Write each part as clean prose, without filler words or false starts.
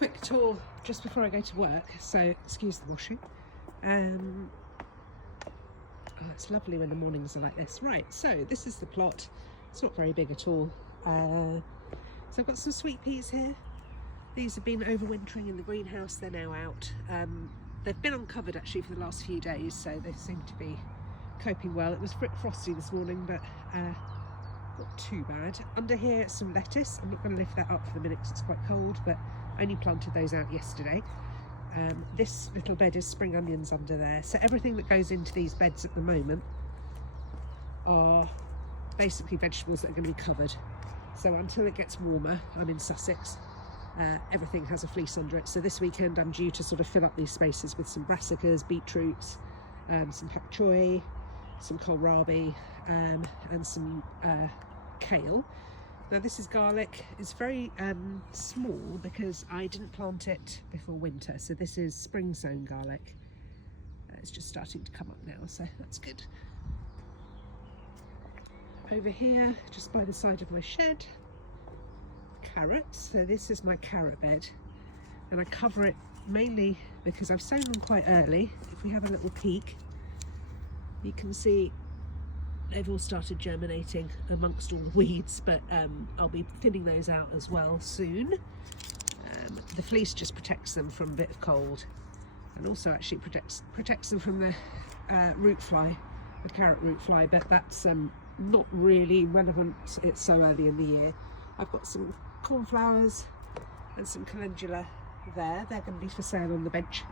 quick tour just before I go to work, so excuse the washing. Oh, it's lovely when the mornings are like this. Right, so this is the plot. It's not very big at all. So I've got some sweet peas here. These have been overwintering in the greenhouse. They're now out. They've been uncovered actually for the last few days, so they seem to be coping well. It was a bit frosty this morning, but not too bad. Under here, some lettuce. I'm not going to lift that up for the minute because it's quite cold, but I only planted those out yesterday. This little bed is spring onions under there. So everything that goes into these beds at the moment are basically vegetables that are going to be covered. So until it gets warmer, I'm in Sussex, everything has a fleece under it. So this weekend I'm due to sort of fill up these spaces with some brassicas, beetroots, some pak choy, some kohlrabi, and some kale. Now this is garlic. It's very small because I didn't plant it before winter, so this is spring sown garlic. It's just starting to come up now, so that's good. Over here, just by the side of my shed, carrots. So this is my carrot bed, and I cover it mainly because I've sown them quite early. If we have a little peek, you can see they've all started germinating amongst all the weeds, but I'll be thinning those out as well soon. The fleece just protects them from a bit of cold, and also actually protects them from the root fly, the carrot root fly, but that's not really relevant. It's so early in the year. I've got some cornflowers and some calendula there. They're going to be for sale on the bench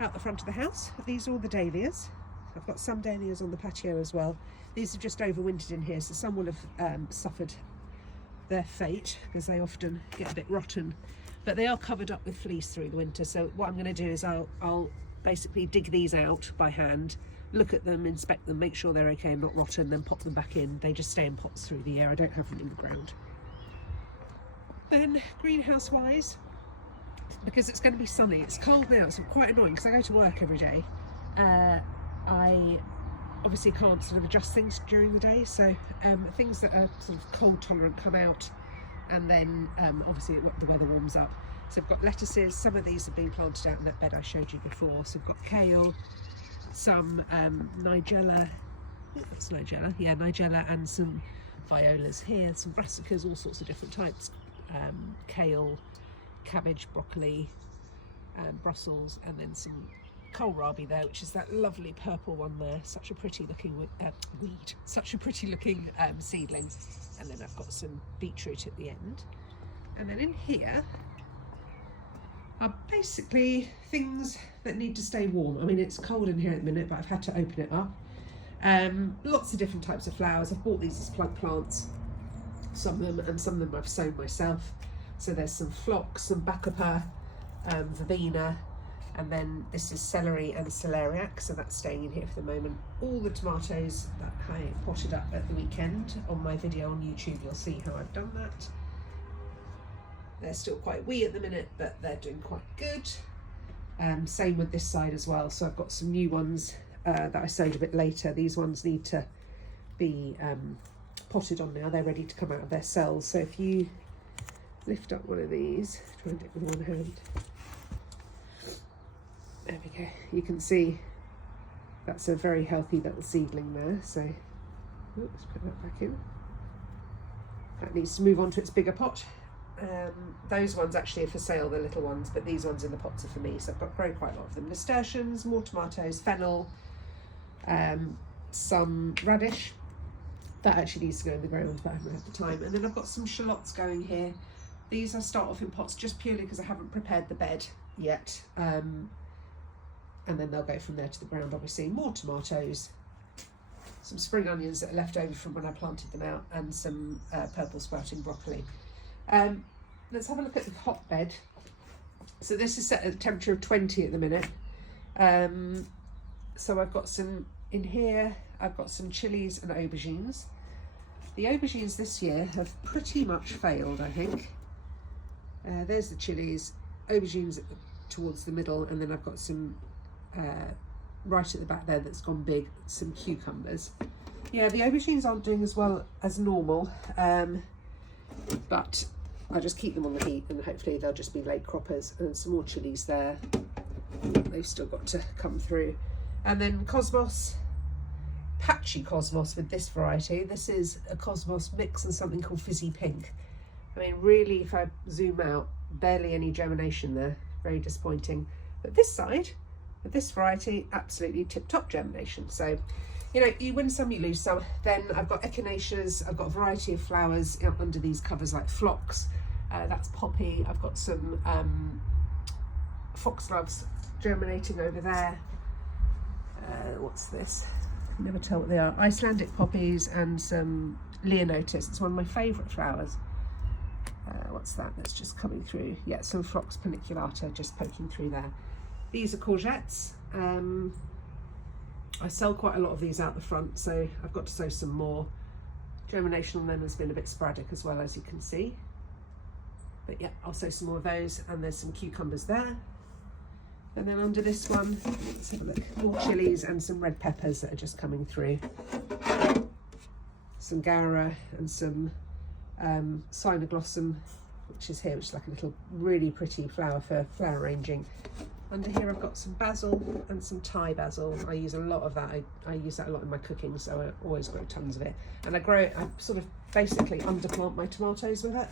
out the front of the house. These are all the dahlias. I've got some dahlias on the patio as well. These have just overwintered in here, so some will have suffered their fate because they often get a bit rotten, but they are covered up with fleece through the winter. So what I'm going to do is I'll basically dig these out by hand, look at them, inspect them, make sure they're okay and not rotten, then pop them back in. They just stay in pots through the year. I don't have them in the ground. Then greenhouse wise, because it's going to be sunny, it's cold now, it's quite annoying because I go to work every day. I obviously can't sort of adjust things during the day, so things that are sort of cold tolerant come out, and then obviously the weather warms up. So I've got lettuces. Some of these have been planted out in that bed I showed you before. So I've got kale, some nigella, that's nigella, yeah, nigella, and some violas here, some brassicas, all sorts of different types, kale, cabbage, broccoli, Brussels, and then some kohlrabi there, which is that lovely purple one there. Such a pretty looking weed, such a pretty looking seedling. And then I've got some beetroot at the end. And then in here are basically things that need to stay warm. I mean, it's cold in here at the minute, but I've had to open it up. Lots of different types of flowers. I've bought these as plug plants, some of them, and some of them I've sown myself. So there's some phlox, some bacopa, verbena, and then this is celery and celeriac, so that's staying in here for the moment. All the tomatoes that I potted up at the weekend, on my video on YouTube you'll see how I've done that. They're still quite wee at the minute, but they're doing quite good. Same with this side as well, so I've got some new ones that I sowed a bit later. These ones need to be potted on now. They're ready to come out of their cells. So if you lift up one of these, try and do it with one hand. There we go. You can see that's a very healthy little seedling there. So let's put that back in. That needs to move on to its bigger pot. Those ones actually are for sale, the little ones, but these ones in the pots are for me. So I've got quite a lot of them. Nasturtiums, more tomatoes, fennel, some radish. That actually needs to go in the ground, but I haven't had the time. And then I've got some shallots going here. These I start off in pots just purely because I haven't prepared the bed yet. And then they'll go from there to the ground, obviously. More tomatoes, some spring onions that are left over from when I planted them out, and some purple sprouting broccoli. Let's have a look at the hotbed. So this is set at a temperature of 20 at the minute. So I've got some in here, I've got some chilies and aubergines. The aubergines this year have pretty much failed, I think. There's the chilies, aubergines towards the middle, and then I've got some right at the back there that's gone big, some cucumbers. Yeah, the aubergines aren't doing as well as normal, but I just keep them on the heat and hopefully they'll just be late croppers. And some more chilies there. They've still got to come through. And then Cosmos, patchy Cosmos with this variety. This is a Cosmos mix and something called Fizzy Pink. I mean, really, if I zoom out, barely any germination there. Very disappointing. But this side, with this variety, absolutely tip-top germination. So, you know, you win some, you lose some. Then I've got echinaceas, I've got a variety of flowers under these covers like phlox. That's poppy. I've got some foxgloves germinating over there. What's this? I can never tell what they are. Icelandic poppies and some Leonotis. It's one of my favourite flowers. What's that that's just coming through? Yeah, some Phlox paniculata just poking through there. These are courgettes. I sell quite a lot of these out the front, so I've got to sow some more. Germination on them has been a bit sporadic as well, as you can see. But yeah, I'll sow some more of those, and there's some cucumbers there. And then under this one, let's have a look, more chilies and some red peppers that are just coming through. Some Gaura and some Cynoglossum, which is here, which is like a little really pretty flower for flower arranging. Under here I've got some basil and some Thai basil. I use a lot of that. I use that a lot in my cooking, so I always grow tons of it. And I grow it, I sort of basically underplant my tomatoes with it,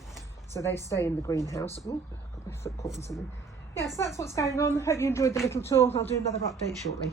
so they stay in the greenhouse. Ooh, I've got my foot caught in something. Yeah, so that's what's going on. Hope you enjoyed the little tour. I'll do another update shortly.